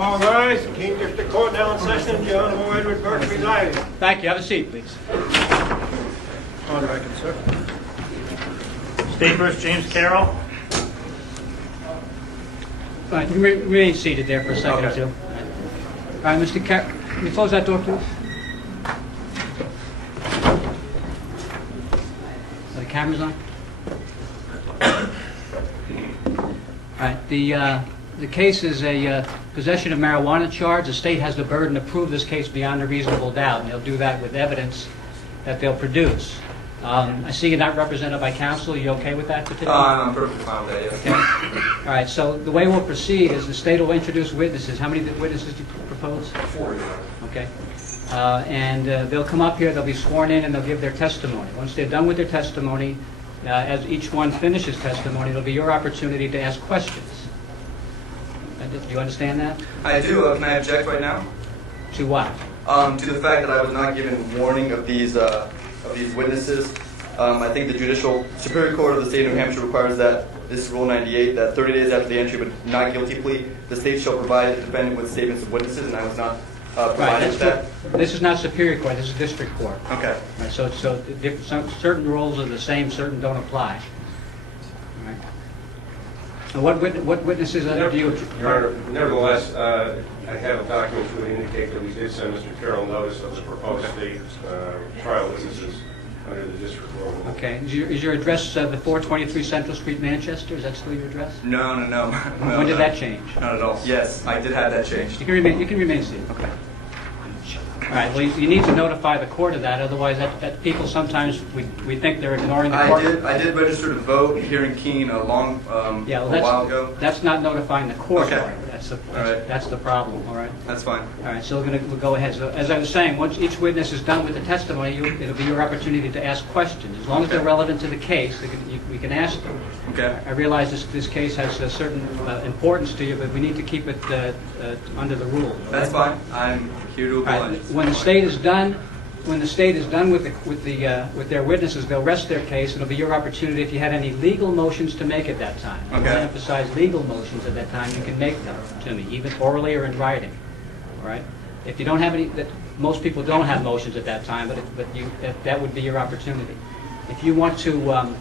All rise. Keene District Court now in session. The Honorable Edward Burke presiding. Thank you. Have a seat, please. On record, sir. State First James Carroll. All right, you remain seated there for a second or two. All right, Mr. Carroll, can you close that door, please? Are the cameras on? All right, the case is a possession of marijuana charge. The state has the burden to prove this case beyond a reasonable doubt, and they'll do that with evidence that they'll produce. I see you're not represented by counsel. Are you okay with that particular? I'm perfectly fine with that, yes. Okay. All right, so the way we'll proceed is the state will introduce witnesses. How many witnesses do you propose? 4. Okay. And they'll come up here, they'll be sworn in, and they'll give their testimony. Once they're done with their testimony, as each one finishes testimony, it'll be your opportunity to ask questions. Do you understand that? I do. Can I object right now? To what? To the fact that I was not given warning of these witnesses. I think the Judicial Superior Court of the State of New Hampshire requires that, this is Rule 98, that 30 days after the entry but not guilty plea, the state shall provide the defendant with statements of witnesses, and I was not provided that. This is not Superior Court, this is District Court. Okay. Right, so certain rules are the same, certain don't apply. All right. And what witnesses do you... Your Honor, nevertheless, I have a document that would indicate that we did send Mr. Carroll notice of the proposed state trial witnesses under the district rule. Okay. Is your address the 423 Central Street, Manchester? Is that still your address? No. When did that change? Not at all. Yes, I did have that changed. You can remain seated. Okay. All right. Well, you need to notify the court of that. Otherwise, that people sometimes we think they're ignoring the court. I did register to vote here in Keene a while ago. That's not notifying the court. Okay. That's the problem. All right. That's fine. All right. So we'll go ahead. So as I was saying, once each witness is done with the testimony, it'll be your opportunity to ask questions. As long as they're relevant to the case, we can ask them. Okay. I realize this case has a certain importance to you, but we need to keep it under the rules. That's fine. I'm here to oblige. When the state is done, with their witnesses, they'll rest their case, and it'll be your opportunity. If you had any legal motions to make at that time, I want to emphasize legal motions at that time, you can make them to me, even orally or in writing. All right. If you don't have any, most people don't have motions at that time, but that would be your opportunity. If you want to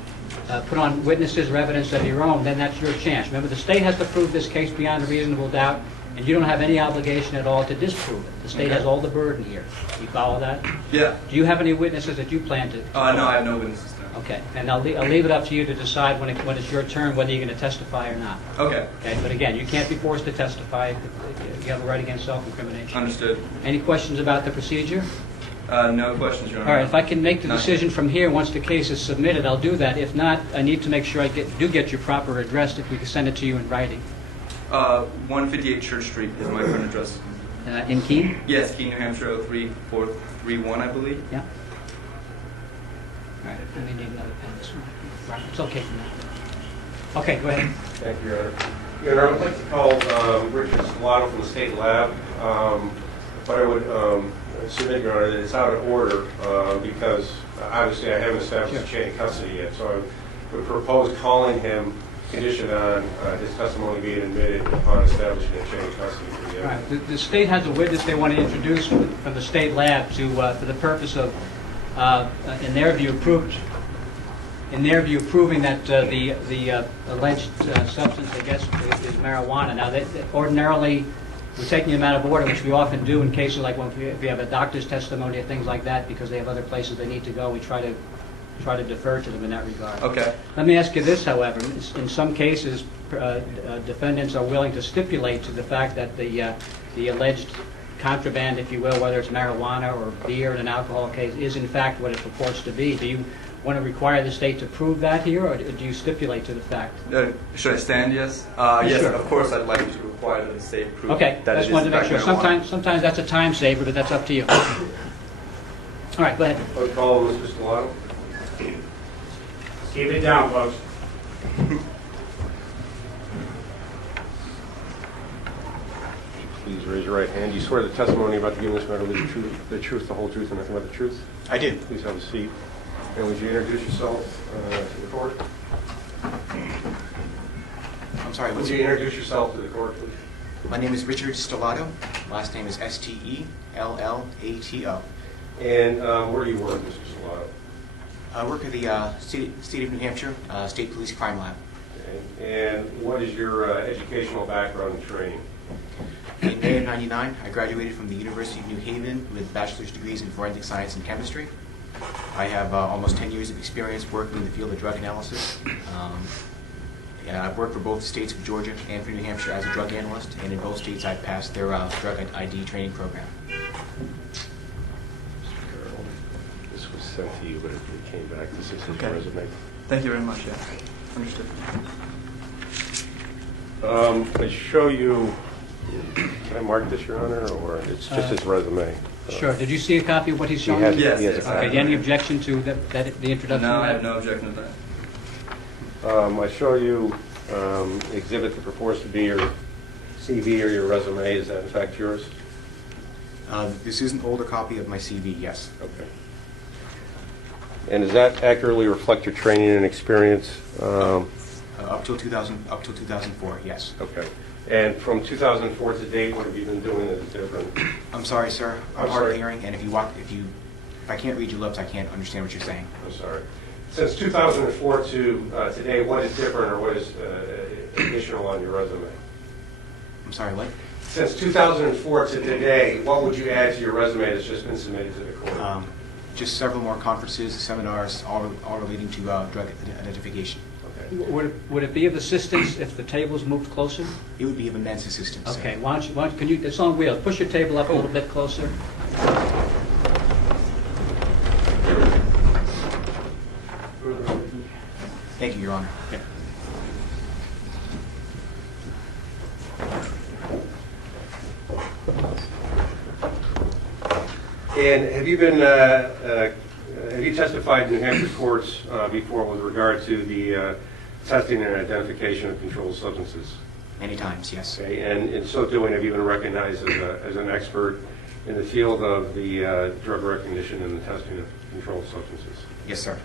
put on witnesses or evidence of your own, then that's your chance. Remember, the state has to prove this case beyond a reasonable doubt, and you don't have any obligation at all to disprove it. The state has all the burden here. You follow that? Yeah. Do you have any witnesses that you plan to? No, I have no witnesses. No. Okay. And I'll leave it up to you to decide when it's your turn whether you're going to testify or not. Okay. Okay. But again, you can't be forced to testify. You have a right against self-incrimination. Understood. Any questions about the procedure? No questions, Your Honor. All right. If I can make the decision from here once the case is submitted, I'll do that. If not, I need to make sure I do get your proper address if we can send it to you in writing. 158 Church Street is my current address. In Keene? Yes, Keene, New Hampshire, 03431, I believe. Yeah. All right. I may need another pen. It's okay for now. Okay, go ahead. Thank you, Your Honor. Your Honor, I would like to call Richard Stellato from the State Lab, but I would submit, Your Honor, that it's out of order because obviously I haven't established a chain of custody yet, so I would propose calling him conditioned on his testimony being admitted upon establishing a chain of custody for the evidence. Right. The state has a witness they want to introduce from the state lab for the purpose of, in their view, proving that the alleged substance, I guess, is marijuana. Now, ordinarily, we're taking them out of order, which we often do in cases like if we have a doctor's testimony or things like that, because they have other places they need to go. We try to defer to them in that regard. Okay. Let me ask you this, however. In some cases, defendants are willing to stipulate to the fact that the alleged contraband, if you will, whether it's marijuana or beer in an alcohol case, is in fact what it purports to be. Do you want to require the state to prove that here, or do you stipulate to the fact? Should I stand, yes? Yes, sure. Of course I'd like to require that the state prove that it is just wanted to make sure. marijuana. Sometimes that's a time saver, but that's up to you. All right, go ahead. I would call Mr. Stellato. Keep it down, folks. Please raise your right hand. Do you swear the testimony about to give this matter will be the truth, the whole truth, and nothing but the truth? I do. Please have a seat. And would you introduce yourself to the court? I'm sorry, Would you introduce yourself to the court, please? My name is Richard Stellato. Last name is Stellato. And where do you work, Mr. Stellato? I work at the State of New Hampshire State Police Crime Lab. Okay. And what is your educational background and training? In May of '99, I graduated from the University of New Haven with bachelor's degrees in forensic science and chemistry. I have almost 10 years of experience working in the field of drug analysis. I've worked for both the states of Georgia and for New Hampshire as a drug analyst, and in both states I've passed their drug ID training program. This was sent to you, but it came back. This is his Okay. resume. Thank you very much. Yeah, understood. I show you. Can I mark this, Your Honor, or it's just his resume? Sure. Did you see a copy of what he's showing? has- you? Yes. Yes, yes, Okay. Any objection to the introduction? No, of I that? have no objection to that. I show you exhibit that purports to be your CV or your resume. Is that in fact yours? This is an older copy of my CV, yes. Okay. And does that accurately reflect your training and experience? Up till 2004, yes. Okay. And from 2004 to date, what have you been doing that is different? I'm sorry, sir. I'm I'm hard of sorry. hearing, and if I can't read your lips, I can't understand what you're saying. I'm sorry. Since 2004 to today, what is different or what is additional on your resume? I'm sorry, what? Since 2004 to today, what would you add to your resume that's just been submitted to the court? Just several more conferences, seminars, all relating to drug identification. Okay. Would it be of assistance if the tables moved closer? It would be of immense assistance. Okay. Can you? It's on wheels. Push your table up a little bit closer. Thank you, Your Honor. Yeah. And have you testified in New Hampshire courts before with regard to the testing and identification of controlled substances? Many times, yes. Okay, and in so doing, have you been recognized as an expert in the field of the drug recognition and the testing of controlled substances? Yes, sir.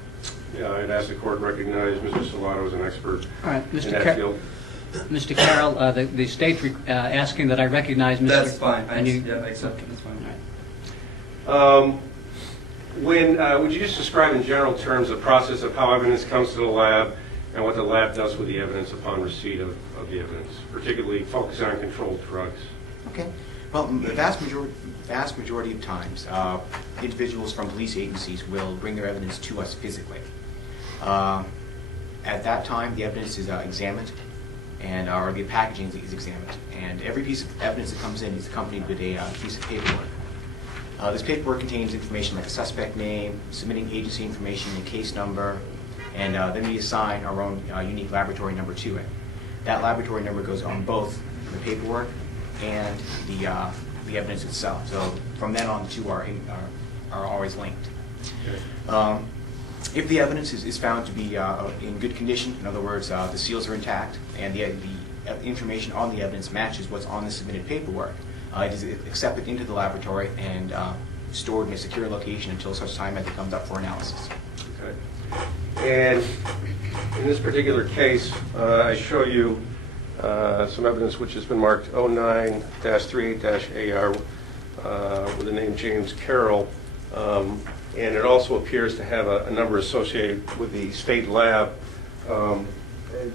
I'd ask the court to recognize Mr. Stellato as an expert All right, in Mr. that field. Mr. Carroll, the state's asking that I recognize Mr. That's fine. And you, Yeah, I accept. okay, that's fine. All right. Would you just describe in general terms the process of how evidence comes to the lab and what the lab does with the evidence upon receipt of the evidence, particularly focusing on controlled drugs? Okay. Well, the vast majority of times, individuals from police agencies will bring their evidence to us physically. At that time, the evidence is examined, or the packaging is examined, and every piece of evidence that comes in is accompanied with a piece of paperwork. This paperwork contains information like a suspect name, submitting agency information, a case number, and then we assign our own unique laboratory number to it. That laboratory number goes on both the paperwork and the evidence itself. So from then on, the two are always linked. Okay. If the evidence is found to be in good condition, in other words, the seals are intact, and the information on the evidence matches what's on the submitted paperwork, it is accepted into the laboratory and stored in a secure location until such time as it comes up for analysis. Okay. And in this particular case, I show you some evidence which has been marked 09-38-AR with the name James Carroll. And it also appears to have a number associated with the state lab. Do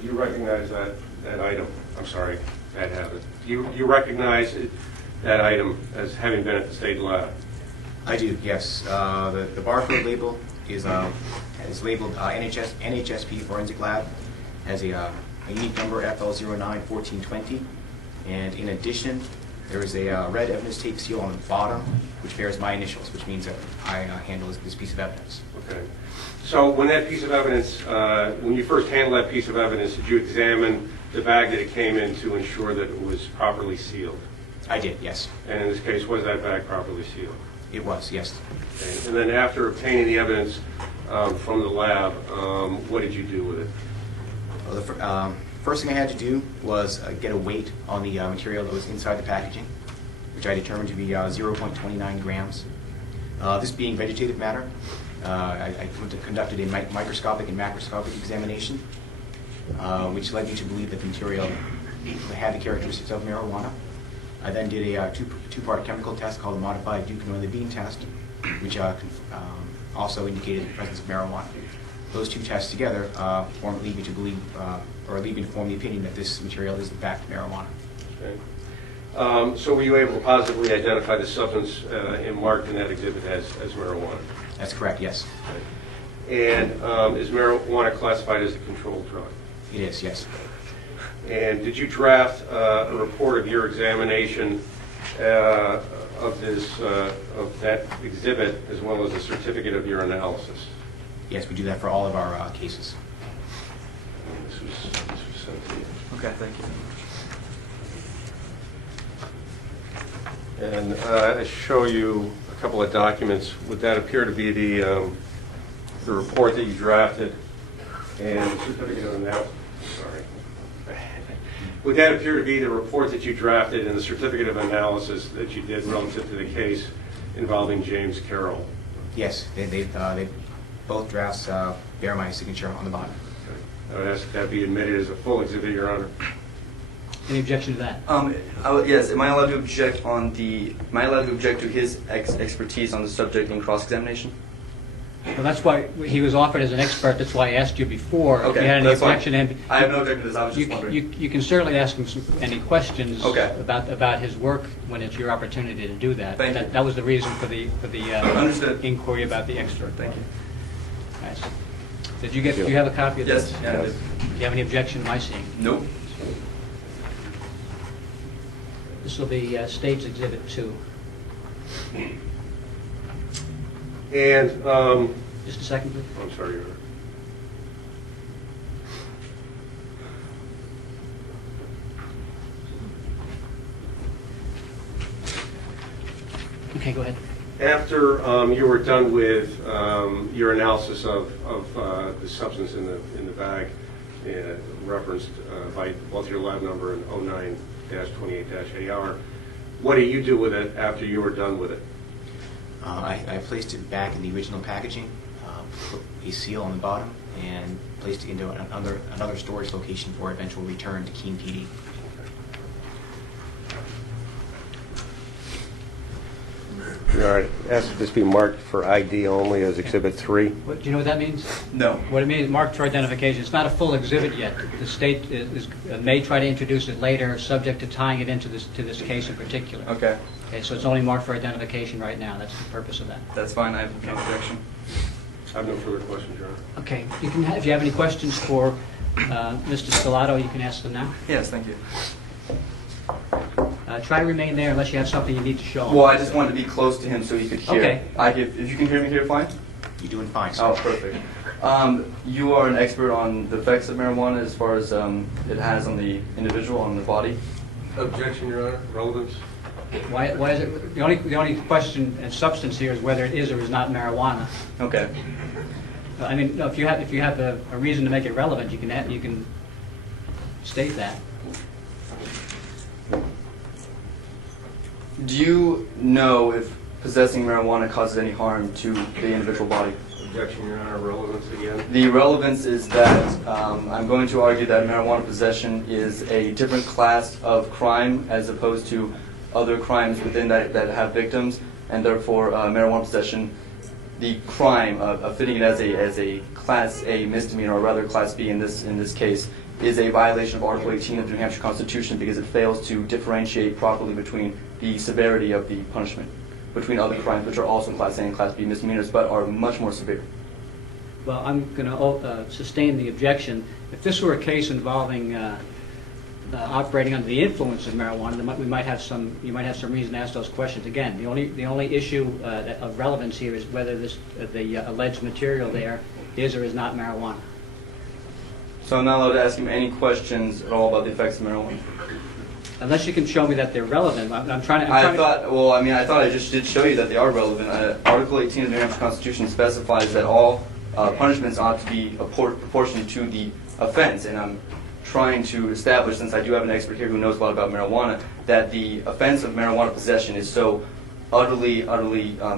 you recognize that item? I'm sorry, that habit. Do you recognize that item as having been at the state lab? I do, yes. The barcode label is labeled NHSP Forensic Lab, has a unique number FL091420, and in addition, there is a red evidence tape seal on the bottom, which bears my initials, which means that I handle this piece of evidence. Okay. So when that piece of evidence, when you first handled that piece of evidence, did you examine the bag that it came in to ensure that it was properly sealed? I did, yes. And in this case, was that bag properly sealed? It was, yes. Okay. And then after obtaining the evidence from the lab, what did you do with it? Well, the first thing I had to do was get a weight on the material that was inside the packaging, which I determined to be 0.29 grams. This being vegetative matter, I conducted a microscopic and macroscopic examination, which led me to believe that the material had the characteristics of marijuana. I then did a two-part chemical test called the modified Duke-Noilly-Bean test, which also indicated the presence of marijuana. Those two tests together lead me to believe, or lead me to form the opinion that this material is in fact marijuana. Okay. So were you able to positively identify the substance marked in that exhibit as marijuana? That's correct, yes. Okay. And is marijuana classified as a controlled drug? It is, yes. And did you draft a report of your examination of that exhibit, as well as a certificate of your analysis? Yes, we do that for all of our cases. This was sent to you. Okay, thank you. And I show you a couple of documents. Would that appear to be the report that you drafted and the certificate of analysis? Sorry. Would that appear to be the report that you drafted and the certificate of analysis that you did relative to the case involving James Carroll? Yes, they both drafts bear my signature on the bottom. Okay. I would ask that be admitted as a full exhibit, Your Honor. Any objection to that? Yes. Am I allowed to object on the? Am I allowed to object to his expertise on the subject in cross-examination? Well, that's why he was offered as an expert. That's why I asked you before if Okay, you had any that's fine. objection. And I have no objection to this. I was just wondering. You can certainly ask him any questions Okay. about his work when it's your opportunity to do that. Thank you. That was the reason for the Understood. inquiry about the expert. Thank you. Nice. Did you get? Do you have a copy of Yes. this? Yeah, I did. Do you have any objection to my seeing? Nope. This will be State's Exhibit 2. And Just a second, please. I'm sorry, Your Honor. Okay, go ahead. After you were done with your analysis of the substance in the bag, referenced by both your lab number and 09-28-AR, what do you do with it after you were done with it? I placed it back in the original packaging, put a seal on the bottom, and placed it into another storage location for eventual return to Keene PD. All right. Ask this be marked for ID only as Exhibit 3. Do you know what that means? No. What it means, marked for identification. It's not a full exhibit yet. The state may try to introduce it later, subject to tying it into this case in particular. Okay. Okay, so it's only marked for identification right now. That's the purpose of that. That's fine. I have no objection. I have no further questions, Your Honor. Okay, you can if you have any questions for Mr. Stellato, you can ask them now. Yes, thank you. Try to remain there unless you have something you need to show him. Well, I just wanted to be close to him so he could hear. Okay. If you can hear me here, fine. You're doing fine, sir. Oh, perfect. You are an expert on the effects of marijuana as far as it has on the individual, on the body. Objection, Your Honor. Relevance? Why is it the only question and substance here is whether it is or is not marijuana. Okay. I mean, no, if you have a reason to make it relevant, you can state that. Do you know if possessing marijuana causes any harm to the individual body? Objection, Your Honor. Relevance again? The relevance is that I'm going to argue that marijuana possession is a different class of crime as opposed to other crimes within that have victims, and therefore marijuana possession, the crime of fitting it as a Class A misdemeanor, or rather Class B in this case, is a violation of Article 18 of the New Hampshire Constitution because it fails to differentiate properly between the severity of the punishment between other crimes, which are also Class A and Class B misdemeanors, but are much more severe. Well, I'm going to sustain the objection. If this were a case involving operating under the influence of marijuana, you might have some reason to ask those questions again. The only issue of relevance here is whether the alleged material there is or is not marijuana. So I'm not allowed to ask him any questions at all about the effects of marijuana. Unless you can show me that they're relevant. I thought I just did show you that they are relevant. Article 18 of the New Hampshire Constitution specifies that all punishments ought to be proportionate to the offense, and I'm trying to establish, since I do have an expert here who knows a lot about marijuana, that the offense of marijuana possession is so utterly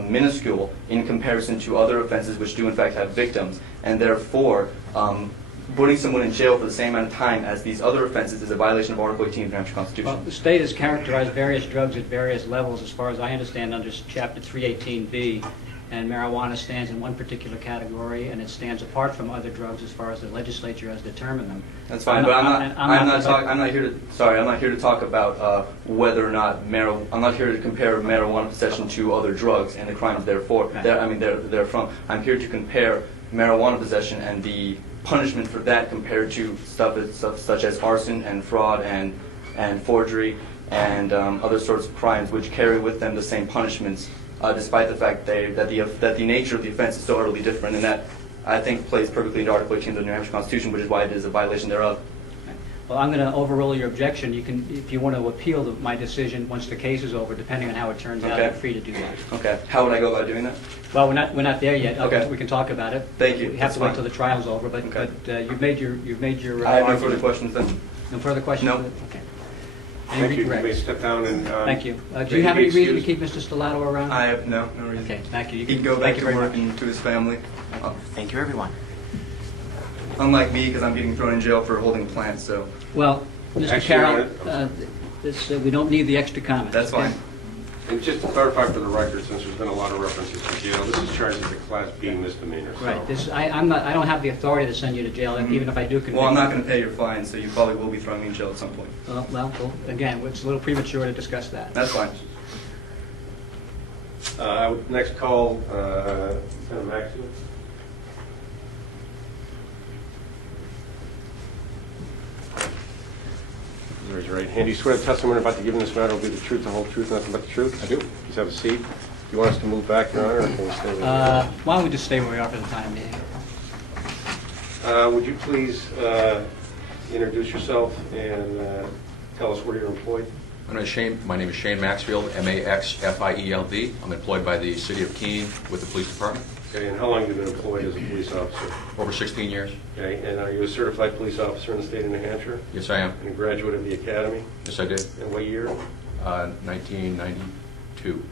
minuscule in comparison to other offenses which do in fact have victims, and therefore putting someone in jail for the same amount of time as these other offenses is a violation of Article 18 of the New Hampshire Constitution. Well, the state has characterized various drugs at various levels, as far as I understand, under Chapter 318B, and marijuana stands in one particular category, and it stands apart from other drugs as far as the legislature has determined them. That's fine, but I'm not here to talk about whether or not I'm not here to compare marijuana possession to other drugs and the crimes they're from. I'm here to compare marijuana possession and the punishment for that compared to stuff such as arson and fraud and forgery and other sorts of crimes which carry with them the same punishments, despite the fact that the nature of the offense is so utterly different, and that I think plays perfectly into Article 18 of the New Hampshire Constitution, which is why it is a violation thereof. Well, I'm going to overrule your objection. You can, if you want to appeal my decision once the case is over, depending on how it turns out, you're free to do that. Okay. How would I go about doing that? Well, we're not there yet. Okay. We can talk about it. Thank you. We have to wait till the trial's over, but you've made your I have no argument. further questions then. No further questions? No. Okay. Thank you. You may Regrets? step down and... Thank you. Do you have any reason to keep Mr. Stellato around? I have no reason. Okay, thank you. He can go back to very work much. and to his family. Thank you, everyone. Unlike me, because I'm getting thrown in jail for holding plants, so Well, Mr. Actually, Carroll, we don't need the extra comment. that's okay? fine. And just to clarify for the record, since there's been a lot of references to jail, this is charged as a Class B misdemeanor. So. Right. I don't have the authority to send you to jail, even if I do convict Well, I'm you. not going to pay your fine, so you probably will be throwing me in jail at some point. Well, again, it's a little premature to discuss that. That's fine. I would next call Lieutenant Maxfield. Raise your right hand. Do you swear the testimony about to give in this matter will be the truth, the whole truth, nothing but the truth? I do. Please have a seat. Do you want us to move back, Your Honor, or can we stay where we are? Why don't we just stay where we are for the time being? Would you please introduce yourself and tell us where you're employed? My name is Shane Maxfield, M-A-X-F-I-E-L-D. I'm employed by the City of Keene with the Police Department. Okay, and how long have you been employed as a police officer? Over 16 years. Okay, and are you a certified police officer in the state of New Hampshire? Yes, I am. And a graduate of the academy? Yes, I did. And what year? 1992.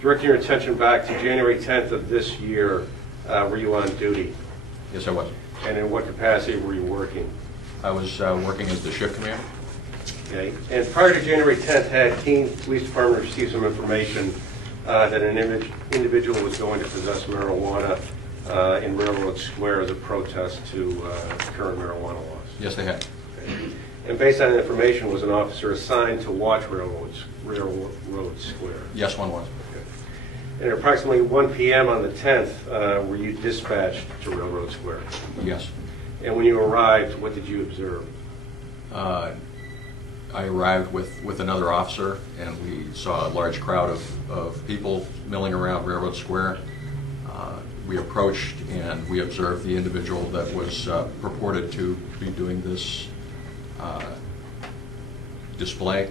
Directing your attention back to January 10th of this year, were you on duty? Yes, I was. And in what capacity were you working? I was working as the shift commander. Okay, and prior to January 10th, had Keene Police Department received some information that an individual was going to possess marijuana in Railroad Square as a protest to current marijuana laws? Yes, they had. Okay. And based on that information, was an officer assigned to watch Railroad Square? Yes, one was. Okay. And at approximately 1 p.m. on the 10th, were you dispatched to Railroad Square? Yes. And when you arrived, what did you observe? I arrived with another officer, and we saw a large crowd of people milling around Railroad Square. We approached, and we observed the individual that was purported to be doing this display,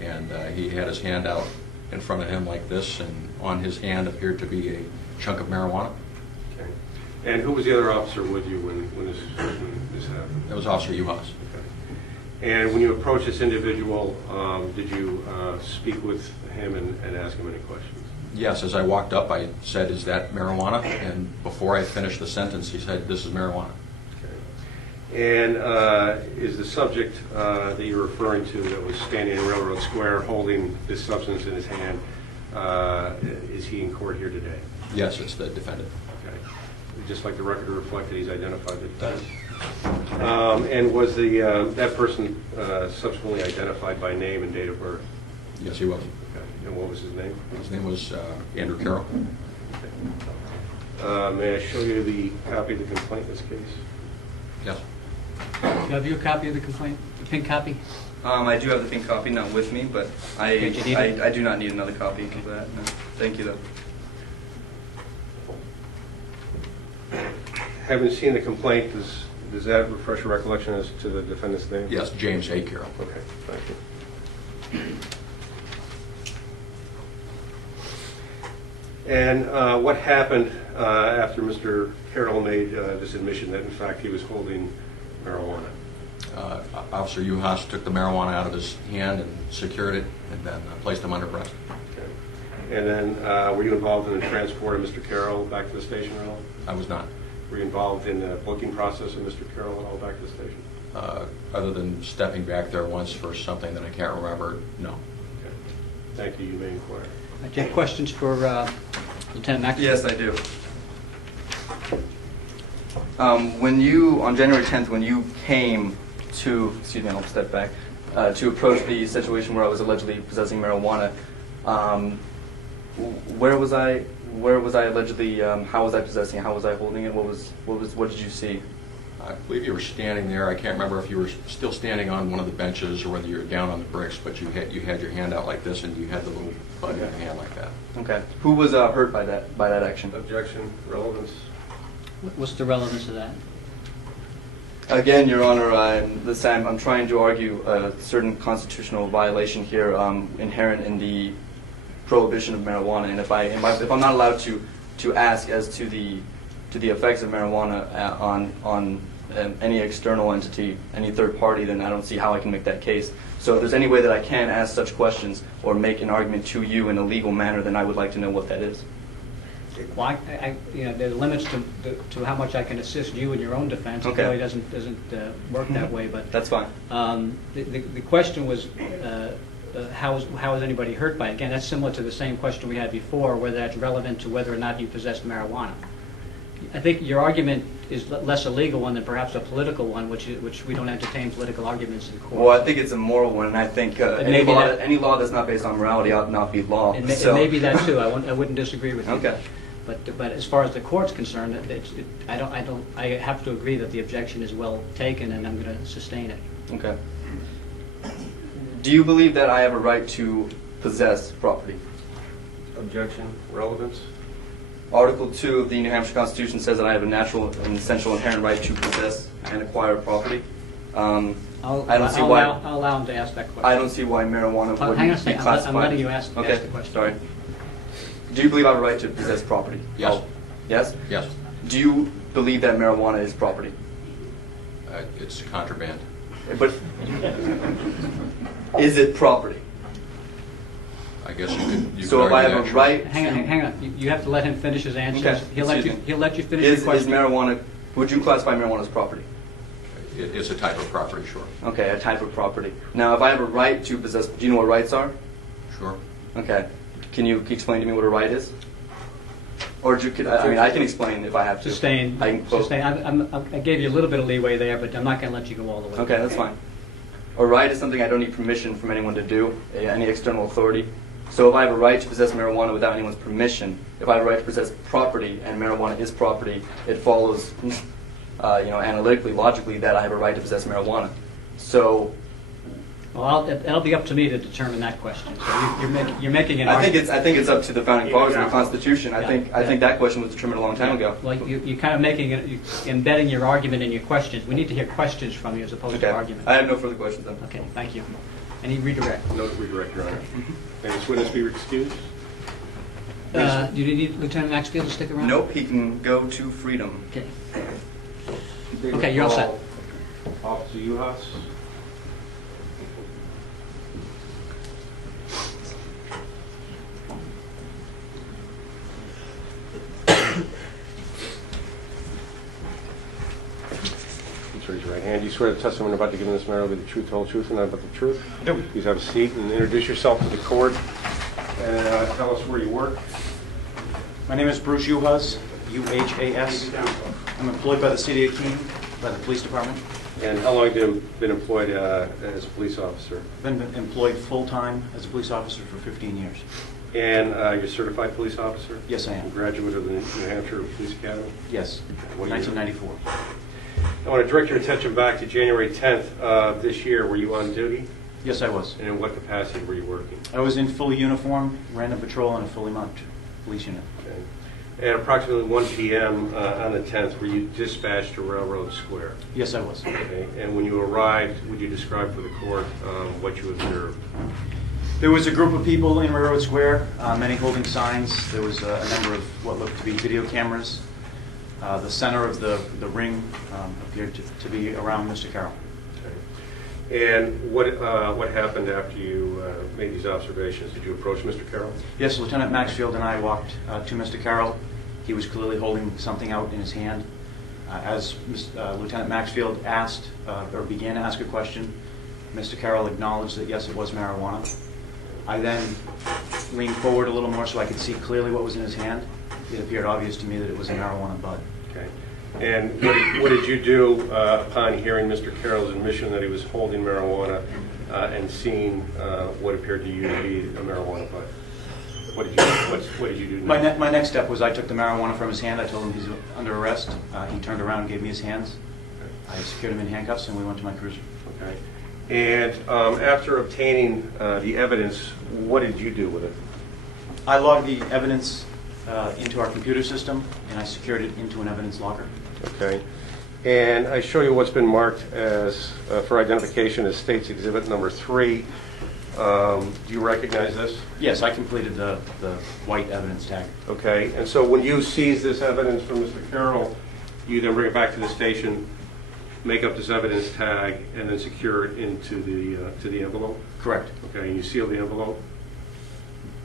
and he had his hand out in front of him like this, and on his hand appeared to be a chunk of marijuana. Okay. And who was the other officer with you when this happened? That was Officer Uhas. Okay. And when you approached this individual, did you speak with him and ask him any questions? Yes, as I walked up, I said, "Is that marijuana?" And before I finished the sentence, he said, "This is marijuana." Okay. And is the subject that you're referring to that was standing in Railroad Square holding this substance in his hand, is he in court here today? Yes, it's the defendant. Okay. We'd just like the record to reflect that he's identified the defendant. And was that person subsequently identified by name and date of birth? Yes, he was. Okay. And what was his name? His name was Andrew Carroll. Okay. May I show you the copy of the complaint in this case? Yes. Have you a copy of the complaint? The pink copy? I do have the pink copy, not with me, but Okay, do you need it? I do not need another copy of that. No. Thank you, though. Having seen the complaint, does that refresh your recollection as to the defendant's name? Yes, James A. Carroll. Okay, thank you. And what happened after Mr. Carroll made this admission that in fact he was holding marijuana? Officer Uhas took the marijuana out of his hand and secured it, and then placed him under arrest. Okay. And then were you involved in the transport of Mr. Carroll back to the station at all? I was not. Were you involved in the booking process of Mr. Carroll at all back to the station? Other than stepping back there once for something that I can't remember, no. Okay. Thank you. You may inquire. Do you have questions for Lieutenant Maxwell? Yes, I do. When you, on January 10th, when you came to, excuse me, I'll step back, to approach the situation where I was allegedly possessing marijuana, where was I allegedly, how was I possessing it? How was I holding it? What did you see? I believe you were standing there. I can't remember if you were still standing on one of the benches or whether you were down on the bricks, but you had your hand out like this and you had the little bud in your hand like that. Okay. Who was hurt by that action? Objection, relevance. What's the relevance of that? Again, Your Honor, I'm trying to argue a certain constitutional violation here inherent in the prohibition of marijuana, and if I'm not allowed to ask as to the effects of marijuana on any external entity, any third party, then I don't see how I can make that case. So if there's any way that I can ask such questions or make an argument to you in a legal manner, then I would like to know what that is. Well, there are limits to how much I can assist you in your own defense. Okay. It really doesn't work that way. But that's fine. The question was, how is anybody hurt by it? Again, that's similar to the same question we had before, whether that's relevant to whether or not you possessed marijuana. I think your argument is less a legal one than perhaps a political one, which we don't entertain political arguments in court. Well, I think it's a moral one, and I think any law that's not based on morality ought not be law. It may be that too. I wouldn't disagree with you. Okay. But as far as the court's concerned, I have to agree that the objection is well taken, and I'm going to sustain it. Okay. Do you believe that I have a right to possess property? Objection, relevance. Article 2 of the New Hampshire Constitution says that I have a natural and essential inherent right to possess and acquire property. I don't see why. I'll allow him to ask that question. I don't see why marijuana wouldn't hang on a be second. classified. I'm letting you ask the question. Sorry. Do you believe I have a right to possess property? Yes. Oh, yes? Yes. Do you believe that marijuana is property? It's contraband. But is it property? I guess you could. So if I have a right, hang on. You have to let him finish his answers. Okay. He'll let you finish your is question. marijuana? Would you classify marijuana as property? It's a type of property, sure. Okay, a type of property. Now, if I have a right to possess, do you know what rights are? Sure. Okay. Can you explain to me what a right is? Or I can explain if I have to. Sustain. I can quote. Sustain. I gave you a little bit of leeway there, but I'm not going to let you go all the way. Okay, that's fine. A right is something I don't need permission from anyone to do, any external authority. So if I have a right to possess marijuana without anyone's permission, if I have a right to possess property and marijuana is property, it follows, analytically, logically, that I have a right to possess marijuana. So, well, it'll be up to me to determine that question. So you're making an argument. I think it's up to the founding fathers of the Constitution. I think that question was determined a long time ago. Well, you're kind of embedding your argument in your questions. We need to hear questions from you as opposed to argument. I have no further questions then. Okay, thank you. Any redirect? No redirect, Your Honor. May this witness be excused? Do you need Lieutenant Maxfield to stick around? Nope, he can go to freedom. Okay. Okay, you're all set. Officer Uhas. Please raise your right hand. Do you swear the testimony about to give in this matter will be the truth, the whole truth, and nothing but the truth? Nope. Please have a seat and introduce yourself to the court and tell us where you work. My name is Bruce Uhas, U-H-A-S. I'm employed by the city of Keene, by the police department. And how long have you been employed as a police officer? Been employed full-time as a police officer for 15 years. And you're a certified police officer? Yes, I am. Graduate of the New Hampshire Police Academy? Yes, What year? 1994. I want to direct your attention back to January 10th of this year. Were you on duty? Yes, I was. And in what capacity were you working? I was in full uniform, ran a patrol in a fully marked police unit. Okay. At approximately 1 p.m. On the 10th, were you dispatched to Railroad Square? Yes, I was. Okay. And when you arrived, would you describe for the court what you observed? There was a group of people in Railroad Square, many holding signs. There was a number of what looked to be video cameras. The center of the ring appeared to be around Mr. Carroll. Okay. And what happened after you made these observations? Did you approach Mr. Carroll? Yes, Lieutenant Maxfield and I walked to Mr. Carroll. He was clearly holding something out in his hand. As Lieutenant Maxfield asked, or began to ask a question, Mr. Carroll acknowledged that yes, it was marijuana. I then leaned forward a little more so I could see clearly what was in his hand. It appeared obvious to me that it was a marijuana bud. Okay. And what did you do upon hearing Mr. Carroll's admission that he was holding marijuana and seeing what appeared to you to be a marijuana bud? What did you do next? My next step was I took the marijuana from his hand. I told him he's under arrest. He turned around and gave me his hands. I secured him in handcuffs and we went to my cruiser. Okay. And after obtaining the evidence, what did you do with it? I logged the evidence into our computer system and I secured it into an evidence locker. Okay. And I show you what's been marked as for identification as State's Exhibit number 3. Do you recognize this? Yes, I completed the white evidence tag. Okay. And so when you seize this evidence from Mr. Carroll, you then bring it back to the station, make up this evidence tag, and then secure it into the envelope? Correct. Okay. And you seal the envelope?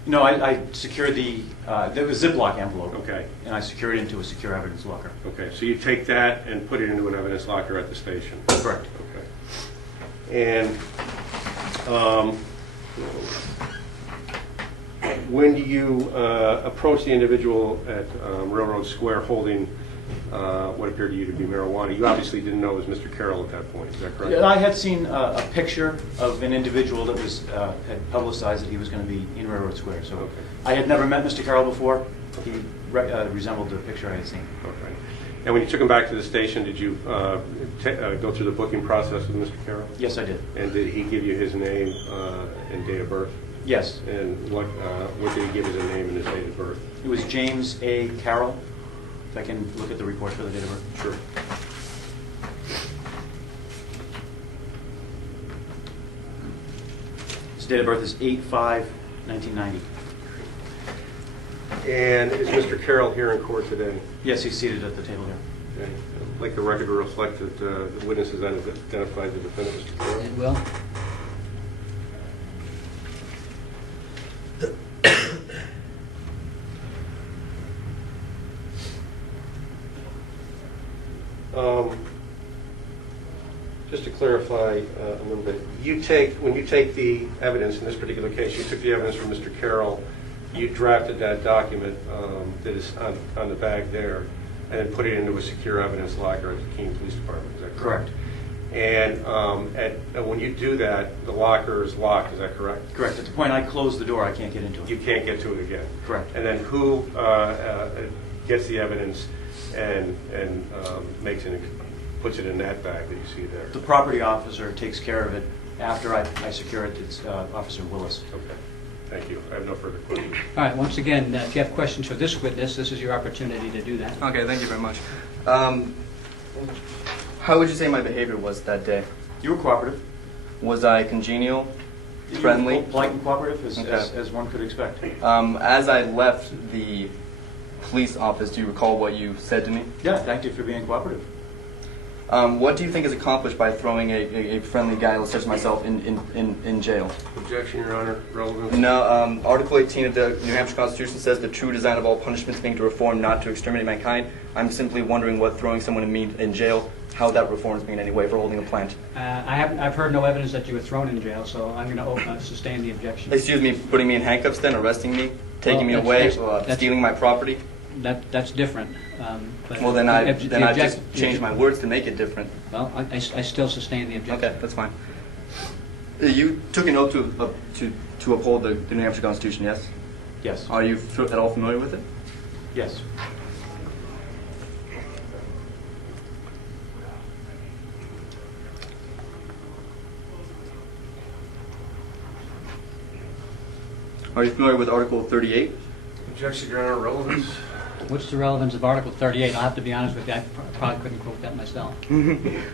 No, I secured there was a Ziploc envelope. Okay. And I secured it into a secure evidence locker. Okay. So you take that and put it into an evidence locker at the station? Correct. Okay. And when do you approach the individual at Railroad Square holding what appeared to you to be marijuana? You obviously didn't know it was Mr. Carroll at that point, is that correct? Yeah, I had seen a picture of an individual that was had publicized that he was going to be in Railroad Square. So Okay. I had never met Mr. Carroll before. He resembled the picture I had seen. Okay. And when you took him back to the station, did you go through the booking process with Mr. Carroll? Yes, I did. And did he give you his name and date of birth? Yes. And what did he give as a name and his date of birth? It was James A. Carroll. If I can look at the report for the date of birth. Sure. His date of birth is 8/5/1990. And is Mr. Carroll here in court today? Yes, he's seated at the table here. Okay. I'd like the record to reflect that the witness has identified the defendant, Mr. Carroll. It will. Just to clarify a little bit, when you take the evidence in this particular case, you took the evidence from Mr. Carroll, you drafted that document that is on the bag there, and then put it into a secure evidence locker at the Keene Police Department, is that correct? And when you do that, the locker is locked, is that correct? Correct. At the point I close the door, I can't get into it. You can't get to it again? Correct. And then who gets the evidence and puts it in that bag that you see there? The property officer takes care of it. After I secure it, it's Officer Willis. Okay. Thank you. I have no further questions. All right, once again, if you have questions for this witness, this is your opportunity to do that. Okay, thank you very much. How would you say my behavior was that day? You were cooperative. Was I congenial, friendly? You were polite and cooperative, Okay. as one could expect. As I left the police office, do you recall what you said to me? Yeah, thank you for being cooperative. What do you think is accomplished by throwing a friendly guy such as myself in jail? Objection, Your Honor. Relevant. No, Article 18 of the New Hampshire Constitution says the true design of all punishments being to reform, not to exterminate mankind. I'm simply wondering what throwing someone in jail, how that reforms me in any way for holding a plant. I've heard no evidence that you were thrown in jail, so I'm going to sustain the objection. Excuse me, putting me in handcuffs then, arresting me, taking me away, stealing my property? That's different. Well, then I just changed my words to make it different. Well, I still sustain the objection. Okay, that's fine. You took an oath to uphold the New Hampshire Constitution, yes? Yes. Are you at all familiar with it? Yes. Are you familiar with Article 38? Objection, Your Honor. Relevance. What's the relevance of Article 38? I'll have to be honest with you, I probably couldn't quote that myself.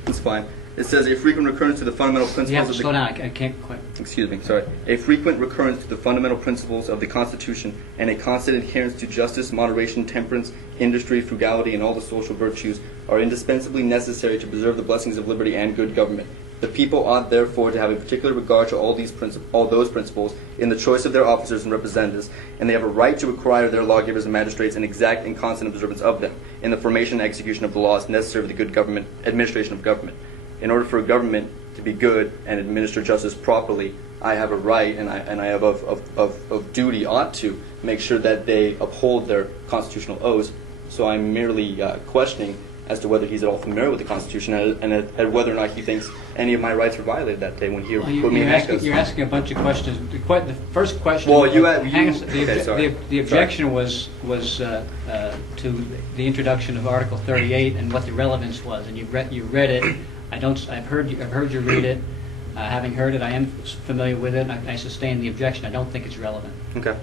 That's fine. It says a frequent recurrence to the fundamental principles You have to of the... slow down, I can't quite. Excuse me, sorry. A frequent recurrence to the fundamental principles of the Constitution and a constant adherence to justice, moderation, temperance, industry, frugality, and all the social virtues are indispensably necessary to preserve the blessings of liberty and good government. The people ought therefore to have a particular regard to all those principles in the choice of their officers and representatives, and they have a right to require their lawgivers and magistrates an exact and constant observance of them in the formation and execution of the laws necessary for the good administration of government. In order for a government to be good and administer justice properly, I have a right, and I have of duty, ought to make sure that they uphold their constitutional oaths. So I'm merely questioning as to whether he's at all familiar with the Constitution and whether or not he thinks any of my rights were violated that day when he put me in handcuffs. You're asking a bunch of questions. The first question. Well, the objection was to the introduction of Article 38 and what the relevance was, and you read it. I've heard you read it. Having heard it, I am familiar with it. I sustain the objection. I don't think it's relevant. Okay.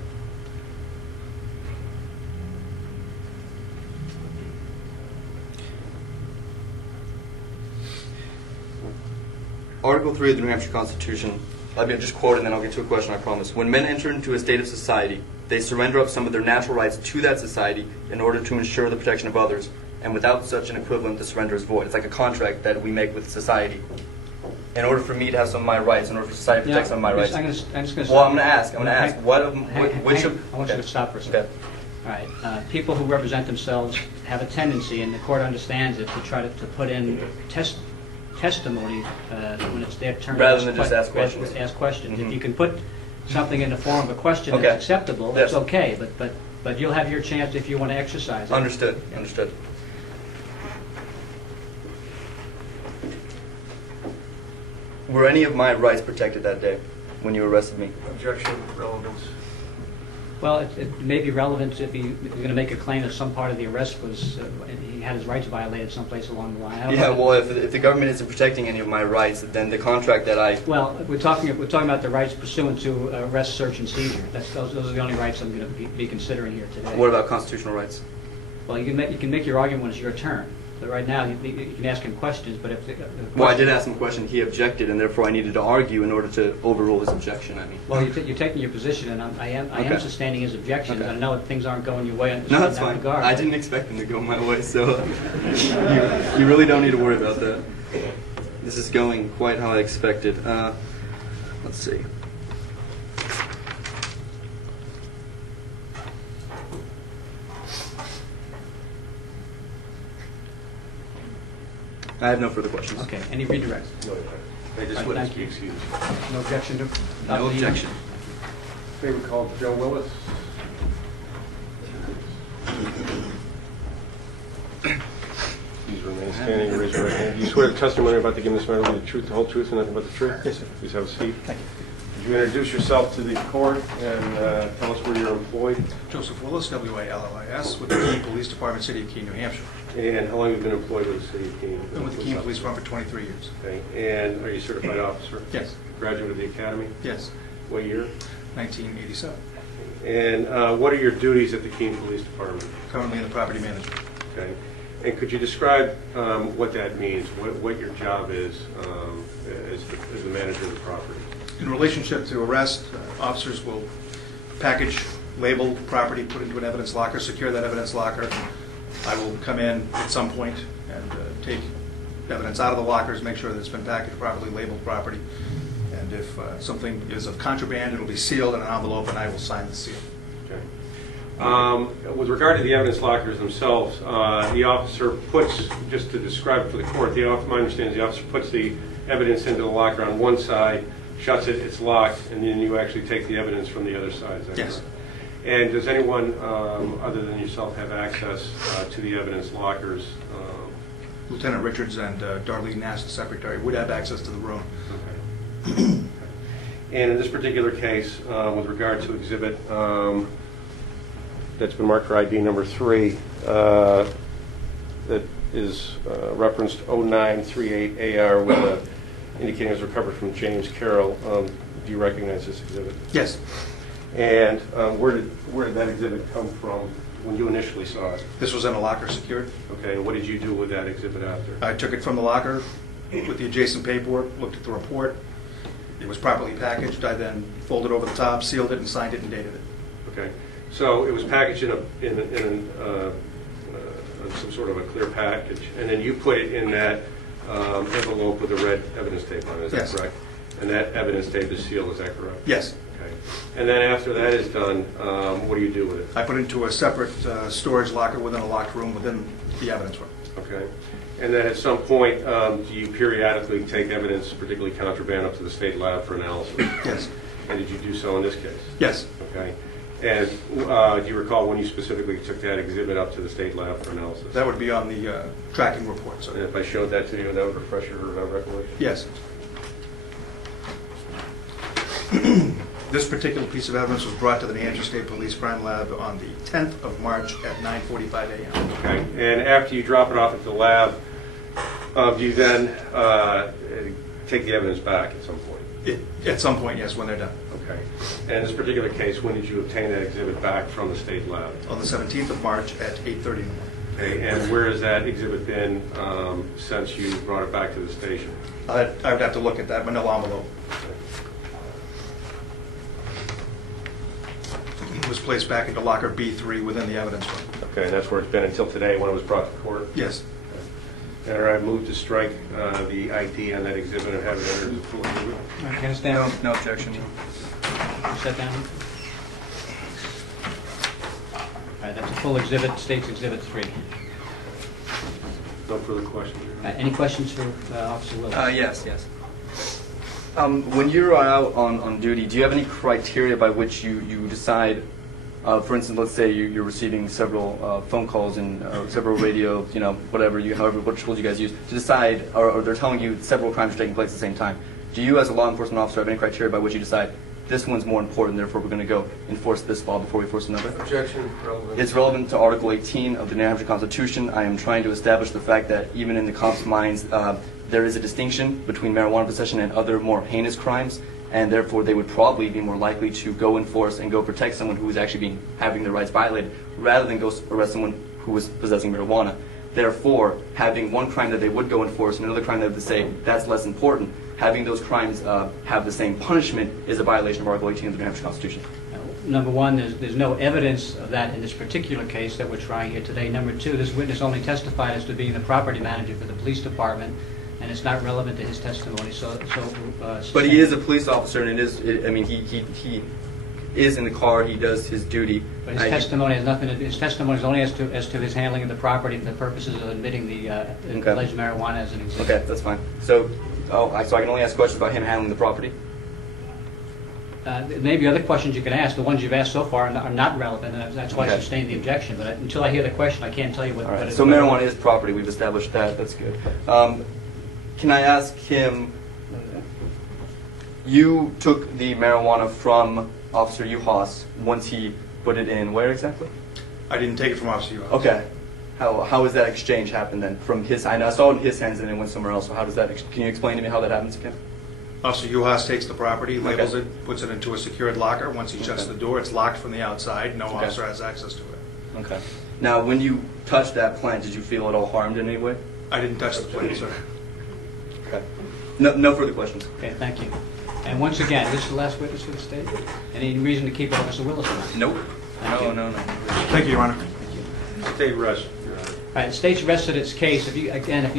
Article 3 of the New Hampshire Constitution, I'll just quote and then I'll get to a question, I promise. When men enter into a state of society, they surrender up some of their natural rights to that society in order to ensure the protection of others, and without such an equivalent, the surrender is void. It's like a contract that we make with society. In order for me to have some of my rights, in order for society to protect some of my rights. I'm just going to stop. Well, I'm going to ask, which of... I want you to stop for a second. Okay. All right. People who represent themselves have a tendency, and the court understands it, to try to put in testimony when it's their turn. Rather than just ask questions. Ask questions. Mm-hmm. If you can put something in the form of a question Okay. that's acceptable, Yes. it's okay. But you'll have your chance if you want to exercise it. Understood. Understood. Were any of my rights protected that day when you arrested me? Objection, relevance. Well, it may be relevant if you're going to make a claim that some part of the arrest was he had his rights violated someplace along the line. I don't Yeah, know. well, if the government isn't protecting any of my rights, then the contract that I... Well, we're talking about the rights pursuant to arrest, search, and seizure. Those are the only rights I'm going to be considering here today. What about constitutional rights? Well, you can make your argument when it's your turn. But right now, you can ask him questions. But if Well, I did ask him a question. He objected, and therefore I needed to argue in order to overrule his objection. I mean. Well, you're taking your position, and I am Okay. sustaining his objection. Okay. I know that things aren't going your way. No, that's in that fine. regard. I didn't expect them to go my way, so you really don't need to worry about that. This is going quite how I expected. Let's see. I have no further questions. Okay. Any redirects? Hey, this Right, witness thank be you. excused. No objection to? No objection. Favorite call, Joe Willis. Please remain standing and raise your right hand. You swear the testimony about to give this matter will be the truth, the whole truth, and nothing but the truth? Yes, sir. Please have a seat. Thank you. Would you introduce yourself to the court and tell us where you're employed? Joseph Willis, W-A-L-L-I-S, with the Keene Police Department, City of Keene, New Hampshire. And how long have you been employed with the city of Keene? Been with the Keene Police Department for 23 years. Okay. And are you a certified officer? Yes. Graduate of the academy? Yes, What year? 1987. And what are your duties at the Keene Police Department? Currently in the property management. Okay. And could you describe what that means, what your job is as the manager of the property? In relationship to arrest, officers will package, label property, put into an evidence locker, secure that evidence locker. I will come in at some point and take evidence out of the lockers, make sure that it's been packaged properly, labeled property. And if something is of contraband, it'll be sealed in an envelope, and I will sign the seal. Okay. With regard to the evidence lockers themselves, the officer puts, just to describe for the court, my understanding is the officer puts the evidence into the locker on one side, shuts it, it's locked, and then you actually take the evidence from the other side. Is that Yes. correct? And does anyone other than yourself have access to the evidence lockers? Lieutenant Richards and Darlene Nass, the secretary, would have access to the room. Okay. And in this particular case, with regard to exhibit that's been marked for ID number 3, that is referenced 0938AR with indicating it was recovered from James Carroll. Do you recognize this exhibit? Yes. And where did that exhibit come from when you initially saw it? This was in a locker secured. Okay, and what did you do with that exhibit after? I took it from the locker with the adjacent paperwork, looked at the report. It was properly packaged. I then folded over the top, sealed it, and signed it and dated it. Okay, so it was packaged in some sort of a clear package, and then you put it in that envelope with a red evidence tape on it, is Yes. that correct? And that evidence tape is sealed, is that correct? Yes. Okay. And then after that is done, what do you do with it? I put it into a separate storage locker within a locked room within the evidence room. Okay. And then at some point, do you periodically take evidence, particularly contraband, up to the state lab for analysis? Yes. And did you do so in this case? Yes. Okay. And do you recall when you specifically took that exhibit up to the state lab for analysis? That would be on the tracking report, And sir. if I showed that to you, that would refresh your recollection? Yes. This particular piece of evidence was brought to the New Hampshire State Police Crime Lab on the 10th of March at 9:45 a.m. Okay. And after you drop it off at the lab, do you then take the evidence back at some point? At some point, yes, when they're done. Okay. And in this particular case, when did you obtain that exhibit back from the state lab? On the 17th of March at 8:30 in the morning. Okay. And where has that exhibit been since you brought it back to the station? I would have to look at that manila envelope. It was placed back into locker B3 within the evidence room. Okay, and that's where it's been until today when it was brought to court? Yes. And I move to strike the ID on that exhibit and have it entered as a full exhibit. All right, can I stand? No objection. You sit down. All right, that's a full exhibit, State's Exhibit 3. No further questions? Any questions for Officer Willis? Yes. When you're out on duty, do you have any criteria by which you decide, for instance, let's say you're receiving several phone calls and several radio, whatever, however, what tools you guys use, to decide, or they're telling you several crimes are taking place at the same time. Do you, as a law enforcement officer, have any criteria by which you decide, this one's more important, therefore we're going to go enforce this law before we enforce another? Objection. Relevant. It's relevant to Article 18 of the New Hampshire Constitution. I am trying to establish the fact that even in the cops' minds, there is a distinction between marijuana possession and other more heinous crimes, and therefore they would probably be more likely to go enforce and go protect someone who is actually having their rights violated, rather than go arrest someone who is possessing marijuana. Therefore, having one crime that they would go enforce and another crime that they would say that's less important, having those crimes have the same punishment is a violation of Article 18 of the New Hampshire Constitution. Number one, there's no evidence of that in this particular case that we're trying here today. Number two, this witness only testified as to being the property manager for the police department, and it's not relevant to his testimony. But he is a police officer, and he is in the car. He does his duty. But his testimony has nothing to do. His testimony is only as to his handling of the property for the purposes of admitting the alleged marijuana as an exhibit. Okay, that's fine. So I can only ask questions about him handling the property. Maybe other questions you can ask. The ones you've asked so far are not relevant, and that's why I sustained the objection. But until I hear the question, I can't tell you what. All right. What So marijuana is property. We've established that. That's good. Can I ask him? You took the marijuana from Officer Uhas once he put it in where exactly? I didn't take it from Officer Uhas. Okay. How does that exchange happen then? From his, I saw it in his hands and it went somewhere else. So how does that? Can you explain to me how that happens again? Officer Uhas takes the property, labels it, puts it into a secured locker. Once he shuts the door, it's locked from the outside. No officer has access to it. Okay. Now, when you touched that plant, did you feel at all harmed in any way? I didn't touch the plant, sir. Okay. No further questions. Okay, thank you. And once again, this is the last witness for the state. Any reason to keep Officer Willis on? Nope. Thank No. Thank you, Your Honor. State rest. All right, the state's rested its case. If you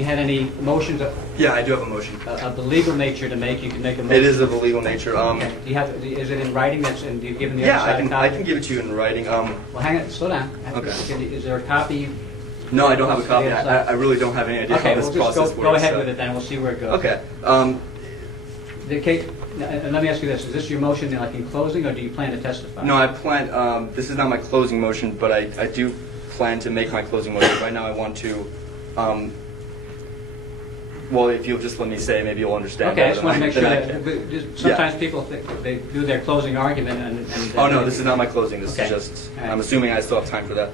had any motions Yeah, I do have a motion. of the legal nature to make, you can make a motion. It is of a legal nature. Okay. Do you have? Is it in writing? And do you give them the Yeah, other side a copy? I can give it to you in writing. Well, hang on. Slow down. Okay. Is there a copy? No, I don't have a copy. Yeah, I really don't have any idea Okay, how this we'll just process go works. ahead with it then. We'll see where it goes. Okay. The case, and let me ask you this: is this your motion, like in closing, or do you plan to testify? No, I plan. This is not my closing motion, but I do plan to make my closing motion. Right now, I want to. Well, if you'll just let me say, maybe you'll understand. Okay, I just want to make sure that. that sometimes people think they do their closing argument and Oh no, this is not my closing. This Okay. is just. All right. I'm assuming I still have time for that.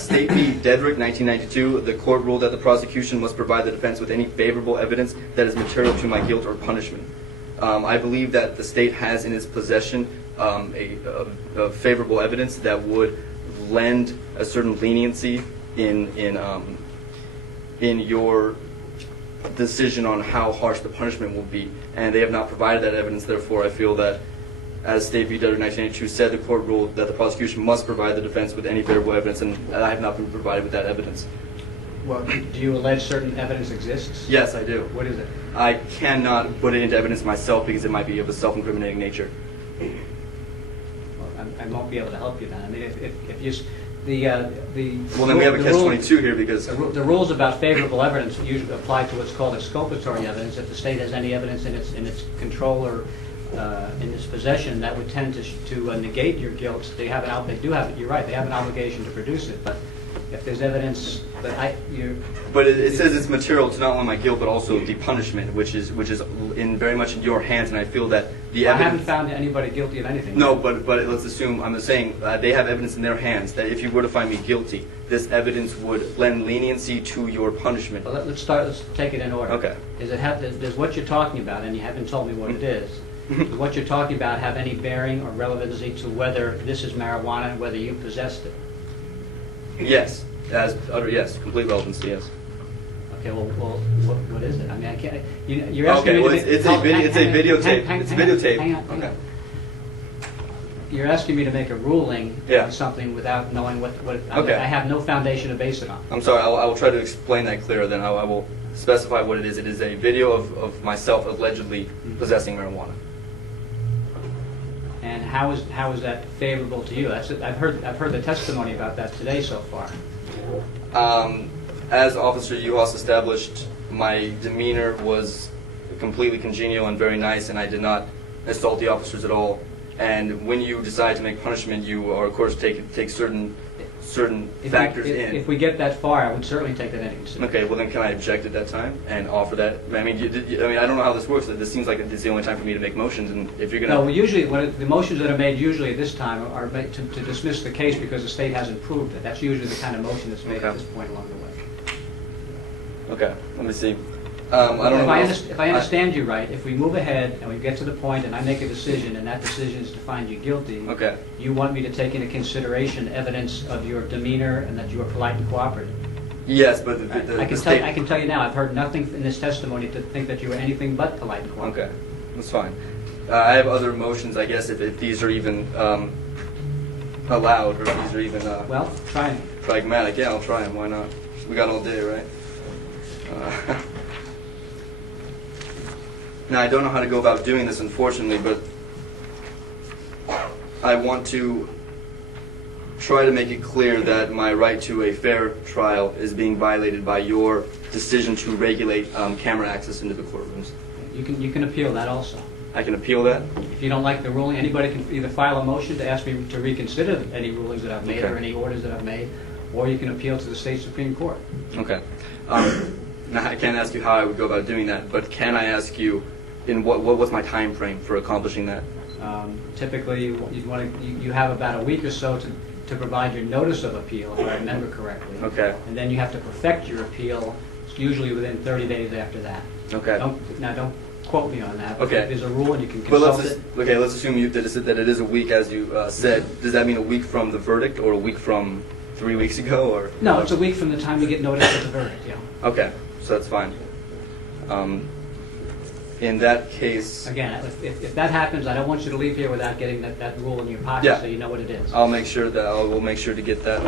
State v. Dedrick, 1992. The court ruled that the prosecution must provide the defense with any favorable evidence that is material to my guilt or punishment. I believe that the state has in its possession a favorable evidence that would lend a certain leniency in your decision on how harsh the punishment will be, and they have not provided that evidence. Therefore, I feel that, as State v. Dedrick 1982 said, the court ruled that the prosecution must provide the defense with any favorable evidence, and I have not been provided with that evidence. Well, Do you allege certain evidence exists? Yes, I do. What is it? I cannot put it into evidence myself because it might be of a self-incriminating nature. Well, I won't be able to help you then. I mean, if you, the Well, then we have a the rule- catch-22 here because... The rules about favorable evidence usually apply to what's called exculpatory evidence. If the state has any evidence in its control or in its possession that would tend to negate your guilt, they do have. You're right. They have an obligation to produce it. But if there's evidence that But it says it's material to not only my guilt but also the punishment, which is in very much in your hands, and I feel that the I evidence... haven't found anybody guilty of anything. No, but let's assume, I'm saying they have evidence in their hands that if you were to find me guilty, this evidence would lend leniency to your punishment. Well, let's take it in order. Okay. Does what you're talking about, and you haven't told me what it is, does what you're talking about have any bearing or relevancy to whether this is marijuana and whether you possessed it? Yes, yes, complete relevancy, yes. Okay, well, what is it? I mean, I can't. You're asking Okay, me well, to it's a videotape. It's a videotape. Hang on. Okay. You're asking me to make a ruling Yeah. on something without knowing what. Okay. I have no foundation to base it on. I'm sorry, I will try to explain that clearer, then I will specify what it is. It is a video of myself allegedly possessing marijuana. And how is that favorable to you? I've heard the testimony about that today so far. As Officer Uhas established, my demeanor was completely congenial and very nice, and I did not assault the officers at all. And when you decide to make punishment, you are, of course, take certain factors in. If we get that far, I would certainly take that into consideration. Okay, well then can I object at that time and offer that? I mean, I don't know how this works. This seems like it's the only time for me to make motions, and if you're going to... No, usually the motions that are made usually at this time are made to dismiss the case because the state hasn't proved it. That's usually the kind of motion that's made at this point along the way. Okay, let me see. I don't know. If I understand you right, if we move ahead and we get to the point and I make a decision and that decision is to find you guilty, Okay. you want me to take into consideration evidence of your demeanor and that you were polite and cooperative. Yes, but I can tell you now, I've heard nothing in this testimony to think that you were anything but polite and cooperative. Okay, that's fine. I have other motions, I guess, if these are even allowed, or if these are even Well, try them. pragmatic. Yeah, I'll try them. Why not? We got all day, right? Now, I don't know how to go about doing this, unfortunately, but I want to try to make it clear that my right to a fair trial is being violated by your decision to regulate camera access into the courtrooms. You can appeal that also. I can appeal that? If you don't like the ruling, anybody can either file a motion to ask me to reconsider any rulings that I've made Okay. or any orders that I've made, or you can appeal to the state Supreme Court. Okay. Now, I can't ask you how I would go about doing that, but can I ask you what's my time frame for accomplishing that? Typically, you have about a week or so to provide your notice of appeal, if I remember correctly. Okay. And then you have to perfect your appeal, usually within 30 days after that. Okay. Don't quote me on that. Okay. There's a rule and you can But consult it. let's assume that it is a week, as you said. Does that mean a week from the verdict, or a week from 3 weeks ago, or? No, it's a week from the time you get notice of the verdict, yeah. Okay, so that's fine. In that case, Again, if that happens, I don't want you to leave here without getting that rule in your pocket Yeah. so you know what it is. I will make sure to get that.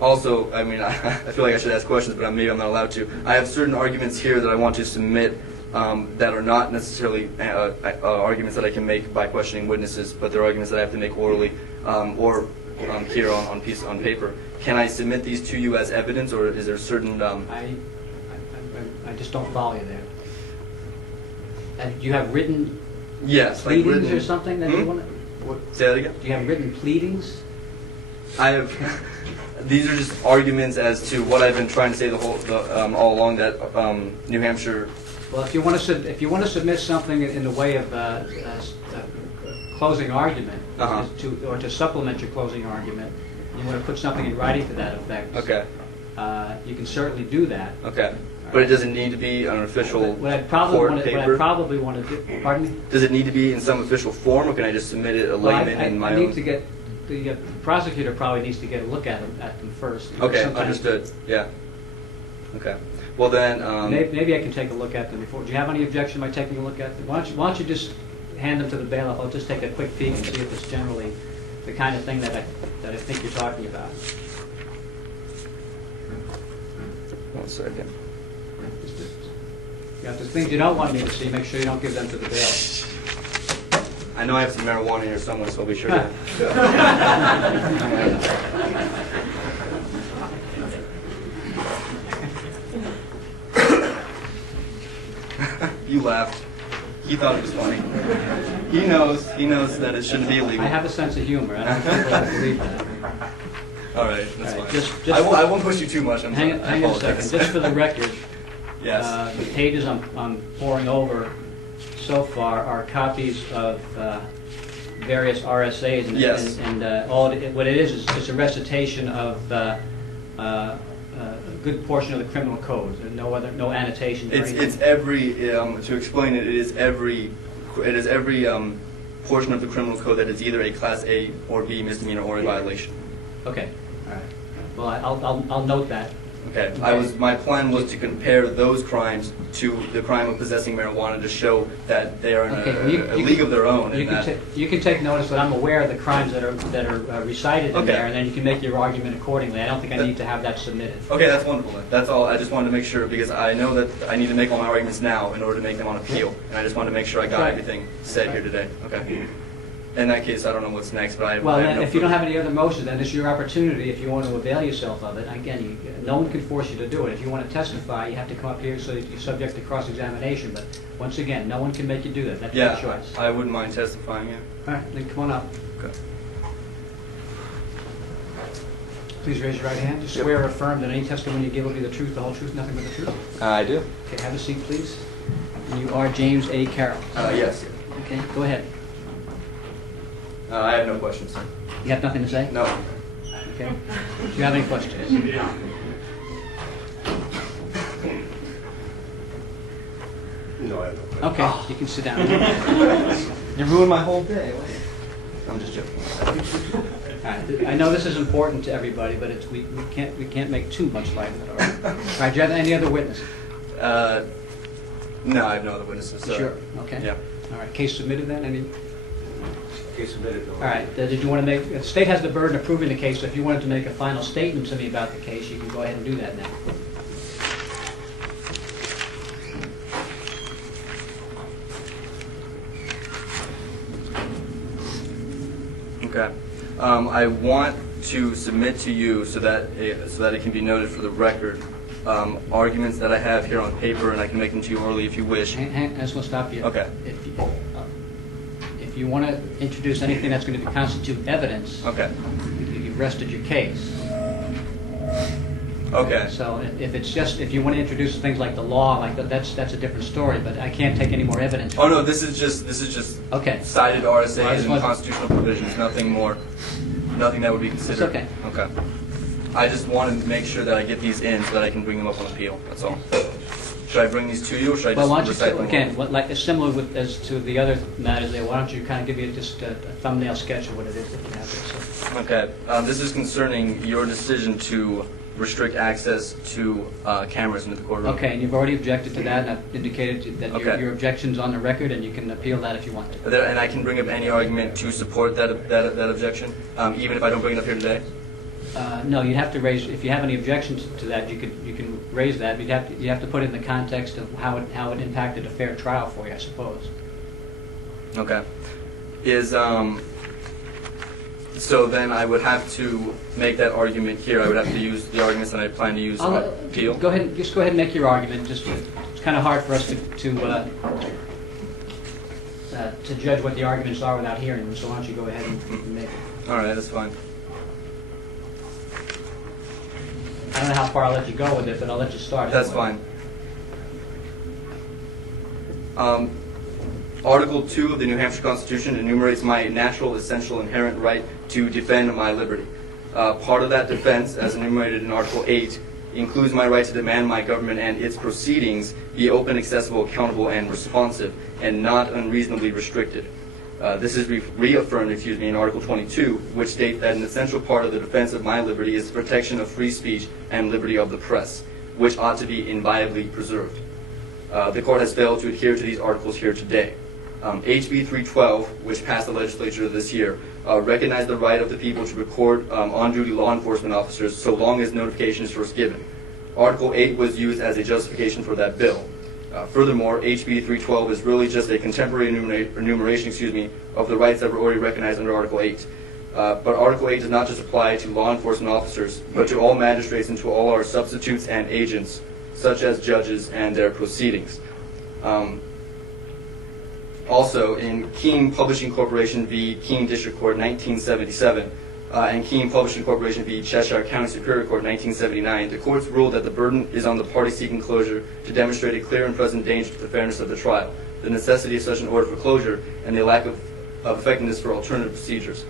Also, I mean, I feel like I should ask questions, but maybe I'm not allowed to. I have certain arguments here that I want to submit that are not necessarily arguments that I can make by questioning witnesses, but they're arguments that I have to make orally or here on paper. Can I submit these to you as evidence, or is there certain? I just don't follow you there. Do you have written Yes, like pleadings written. or something that you want to? Say that again. Do you have written pleadings? I have. These are just arguments as to what I've been trying to say all along, that New Hampshire. Well, if you want to submit something in the way of closing argument, or to supplement your closing argument, you want to put something in writing to that effect. Okay. You can certainly do that. Okay. But it doesn't need to be an official What I'd court paper? What I probably want to do. Pardon me. Does it need to be in some official form, or can I just submit it a layman in my I own? need to get the prosecutor probably needs to get a look at them first. Okay, Sometimes- understood. Yeah. Okay. Well then. Maybe I can take a look at them before. Do you have any objection by taking a look at them? Why don't you just hand them to the bailiff? I'll just take a quick peek and see if it's generally the kind of thing that I think you're talking about. 1 second. You have the things you don't want me to see, make sure you don't give them to the bail. I know I have some marijuana here somewhere, so I'll be sure to. You laughed. He thought it was funny. He knows that it shouldn't be illegal. I have a sense of humor. I don't think people believe that. All right, that's All right, fine. I won't push you too much. Hang on a second. Just for the record, Yes. the pages I'm pouring over so far are copies of various RSAs, and, Yes. what it is it's a recitation of a good portion of the criminal code. There's no annotations. or anything. It's every to explain it. It is every portion of the criminal code that is either a Class A or B misdemeanor or a violation. Okay. All right. Well, I'll note that. Okay. My plan was to compare those crimes to the crime of possessing marijuana to show that they are in a league of their own. You can take notice that I'm aware of the crimes that are recited in Okay. there, and then you can make your argument accordingly. I don't think I need to have that submitted. Okay, that's wonderful. That's all. I just wanted to make sure because I know that I need to make all my arguments now in order to make them on appeal, and I just wanted to make sure I got Right. everything said here today. Okay. In that case, I don't know what's next, but I. Well, I have then, no if you don't further- have any other motions, then it's your opportunity if you want to avail yourself of it. Again, no one can force you to do it. If you want to testify, you have to come up here so that you're subject to cross-examination. But once again, no one can make you do that. That's your Yeah, choice. I wouldn't mind testifying. Yeah. All right, then come on up. Okay. Please raise your right hand. Do you swear or affirm that any testimony you give will be the truth, the whole truth, nothing but the truth? I do. Okay, have a seat, please. And you are James A. Carroll. Yes. Okay, go ahead. I have no questions, sir. You have nothing to say? No. Okay. Do you have any questions? No, I have no question. Okay, you can sit down. You ruined my whole day. I'm just joking. All right, I know this is important to everybody, but we can't make too much light of it. All right. All right. Do you have any other witnesses? No, I have no other witnesses. So. Sure. Okay. Yeah. All right. Case submitted then. Any? Case submitted. All right. Did you want to make? The state has the burden of proving the case. So if you wanted to make a final statement to me about the case, you can go ahead and do that now. Okay. I want to submit to you so that it can be noted for the record arguments that I have here on paper, and I can make them to you orally if you wish. I just want to stop you. Okay. If you want to introduce anything that's going to constitute evidence, Okay. you've rested your case. Okay. So if you want to introduce things like the law, like that's a different story. But I can't take any more evidence. Oh no, this is just Okay. cited RSAs Well, I just and want- constitutional provisions. Nothing more. Nothing that would be considered. okay. Okay. I just wanted to make sure that I get these in so that I can bring them up on appeal. That's all. Should I bring these to you, or should I Well, why just don't you, recite them? again, like similar as to the other matters there, why don't you kind of give me just a thumbnail sketch of what it is that you have there? So. Okay. This is concerning your decision to restrict access to cameras into the courtroom. Okay, and you've already objected to that, and I've indicated that Okay. your objection's on the record, and you can appeal that if you want to. And I can bring up any argument to support that objection, even if I don't bring it up here today. No, you'd have to raise, if you have any objections to that, you can raise that. You have to put it in the context of how it impacted a fair trial for you, I suppose. Okay. So then I would have to make that argument here. I would have to use the arguments that I plan to use on appeal. Go ahead and make your argument. It's kind of hard for us to judge what the arguments are without hearing them. So why don't you go ahead and make it? All right, that's fine. I don't know how far I'll let you go with it, but I'll let you start. That's anyway. fine. Article 2 of the New Hampshire Constitution enumerates my natural, essential, inherent right to defend my liberty. Part of that defense, as enumerated in Article 8, includes my right to demand my government and its proceedings be open, accessible, accountable, and responsive, and not unreasonably restricted. This is reaffirmed, in Article 22, which states that an essential part of the defense of my liberty is the protection of free speech and liberty of the press, which ought to be inviolably preserved. The court has failed to adhere to these articles here today. HB 312, which passed the legislature this year, recognized the right of the people to record on-duty law enforcement officers so long as notification is first given. Article 8 was used as a justification for that bill. Furthermore, HB 312 is really just a contemporary enumeration of the rights that were already recognized under Article 8. But Article 8 does not just apply to law enforcement officers, but to all magistrates and to all our substitutes and agents, such as judges and their proceedings. Also, in Keene Publishing Corporation v. Keene District Court, 1977, and Keene Publishing Corporation v. Cheshire County Superior Court, 1979, the courts ruled that the burden is on the party seeking closure to demonstrate a clear and present danger to the fairness of the trial, the necessity of such an order for closure, and the lack of effectiveness for alternative procedures.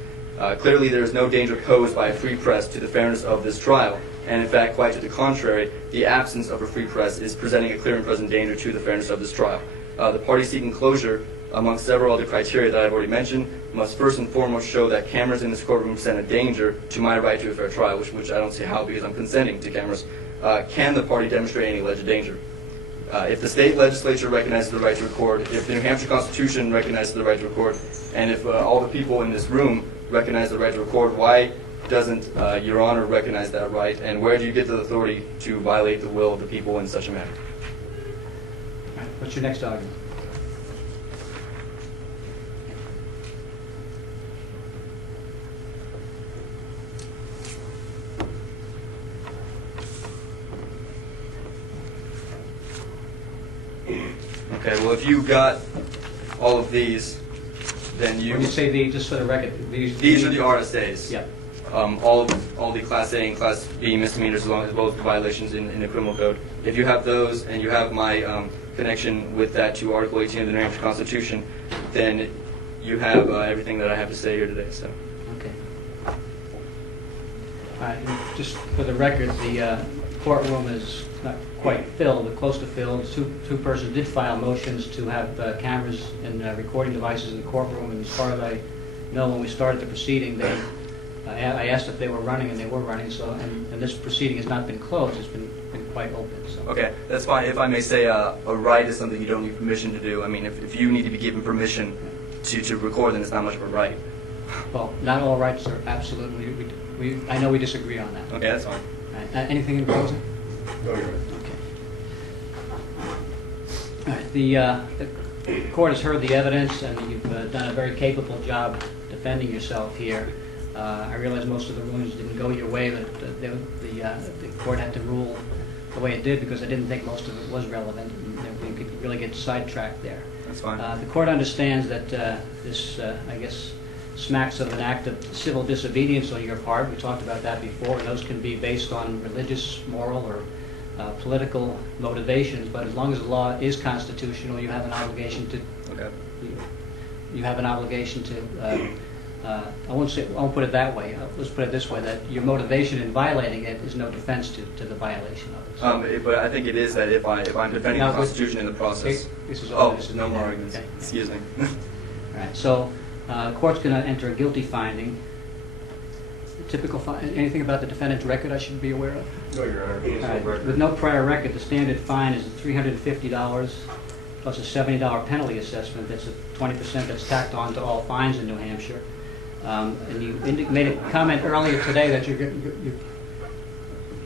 Clearly, there is no danger posed by a free press to the fairness of this trial, and in fact, quite to the contrary, the absence of a free press is presenting a clear and present danger to the fairness of this trial. The party seeking closure, among several other criteria that I've already mentioned, must first and foremost show that cameras in this courtroom present a danger to my right to a fair trial, which I don't see how because I'm consenting to cameras. Can the party demonstrate any alleged danger? If the state legislature recognizes the right to record, if the New Hampshire Constitution recognizes the right to record, and if all the people in this room recognize the right to record, why doesn't Your Honor recognize that right, and where do you get the authority to violate the will of the people in such a manner? What's your next argument? Okay, well, if you got all of these, then you... When you say the, just for the record, these are the RSAs. Yeah. All the Class A and Class B misdemeanors, as well as the violations in the criminal code. If you have those, and you have my connection with that to Article 18 of the New Hampshire Constitution, then you have everything that I have to say here today. So. Okay. All right. And just for the record, the courtroom is not quite filled, but close to filled. Two persons did file motions to have cameras and recording devices in the courtroom, and as far as I know, when we started the proceeding, I asked if they were running, and they were running. So, and this proceeding has not been closed; it's been quite open. So. Okay, that's fine. If I may say, a right is something you don't need permission to do. I mean, if you need to be given permission to record, then it's not much of a right. Well, not all rights are absolutely. I know we disagree on that. Okay, that's fine. Right. Anything in closing? No, you're right. Okay. All right. The court has heard the evidence, and you've done a very capable job defending yourself here. I realize most of the rulings didn't go your way, but the court had to rule the way it did because I didn't think most of it was relevant, and we could really get sidetracked there. That's fine. The court understands that this, I guess, smacks of an act of civil disobedience on your part. We talked about that before, and those can be based on religious, moral, or political motivations. But as long as the law is constitutional, you have an obligation to. Okay. You have an obligation to. I won't put it that way. Let's put it this way: that your motivation in violating it is no defense to the violation of it. But I think it is that if I'm defending the Constitution in the process. This is all. This is no more arguments. Okay. Excuse me. All right. So. The court's going to enter a guilty finding. Typical anything about the defendant's record I should be aware of? No, Your Honor. He has no record. With no prior record, the standard fine is $350 plus a $70 penalty assessment. That's 20% that's tacked on to all fines in New Hampshire. And you made a comment earlier today that you're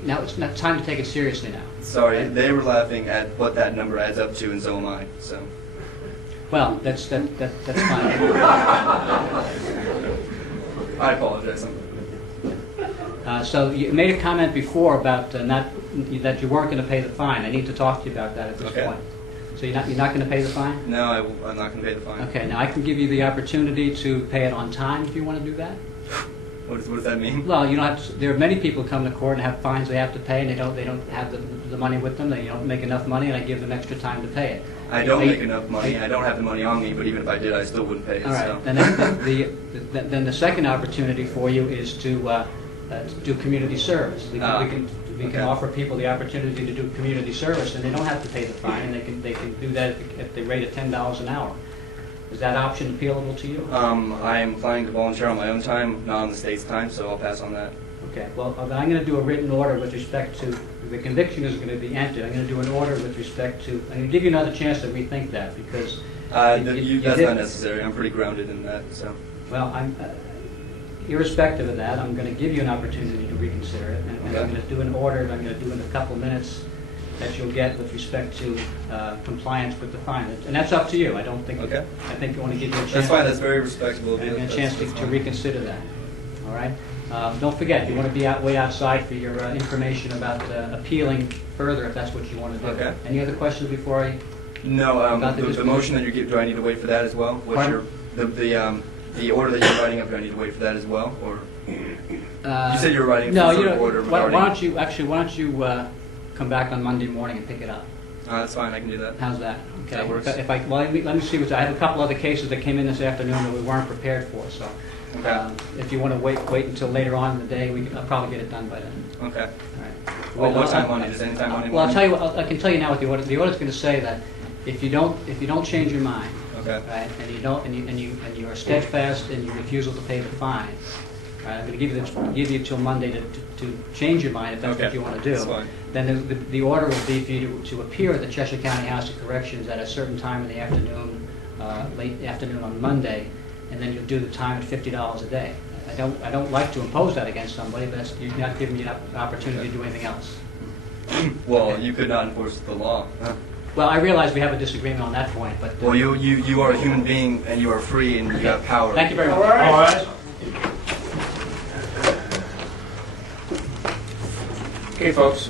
now it's not time to take it seriously now. Sorry, they were laughing at what that number adds up to, and so am I. So. Well, that's fine. I apologize. So you made a comment before about that you weren't going to pay the fine. I need to talk to you about that at this point. So you're not going to pay the fine? No, I'm not going to pay the fine. Okay. Now I can give you the opportunity to pay it on time if you want to do that. What does that mean? Well, you don't have to, there are many people come to court and have fines they have to pay, and they don't have the money with them. They don't make enough money, and I give them extra time to pay it. I don't make enough money. I don't have the money on me, but even if I did, I still wouldn't pay it. All right. So. Then the second opportunity for you is to do community service. We can offer people the opportunity to do community service, and they don't have to pay the fine, and they can do that at the rate of $10 an hour. Is that option appealable to you? I am planning to volunteer on my own time, not on the state's time, so I'll pass on that. Okay, well, I'm going to do a written order with respect to, the conviction is going to be entered. I'm going to do an order with respect to, I'm going to give you another chance to rethink that, because... That's not necessary. I'm pretty grounded in that, so... Well, irrespective of that, I'm going to give you an opportunity to reconsider it, and Okay. I'm going to do an order, I'm going to do in a couple of minutes that you'll get with respect to compliance with the fine. And that's up to you. I don't think, Okay. I think I want to give you a chance. That's fine. That's very respectable of you. And a chance That's to fine. reconsider that. All right? Don't forget, you want to be way outside for your information about appealing further, if that's what you want to do. Okay. Any other questions before I... No, About the the motion that you give, do I need to wait for that as well? What's your, the order that you're writing up, do I need to wait for that as well? Or you said you were writing no, some you sort of know, order why regarding... don't you come back on Monday morning and pick it up? That's fine, I can do that. How's that? Okay. That works. Well, let me see what I have a couple other cases that came in this afternoon that we weren't prepared for. So, Okay. If you want to wait until later on in the day, I'll probably get it done by then. Okay. All right. Well, what time Monday? Just any time Monday Well, I'll morning? tell you what. I can tell you now what the order. The order's going to say that if you don't change your mind, Okay. right, and you are steadfast in your refusal to pay the fine, right, I'm going to give you till Monday to change your mind if that's what you want to do. That's fine. Then the order will be for you to appear at the Cheshire County House of Corrections at a certain time in the afternoon, late afternoon on Monday, and then you'll do the time at $50 a day. I don't like to impose that against somebody, but you're not giving me an opportunity to do anything else. Well, you could not enforce the law. Well, I realize we have a disagreement on that point, but... Well, you are a human being, and you are free, and you have power. Thank you very much. All right. Okay, folks.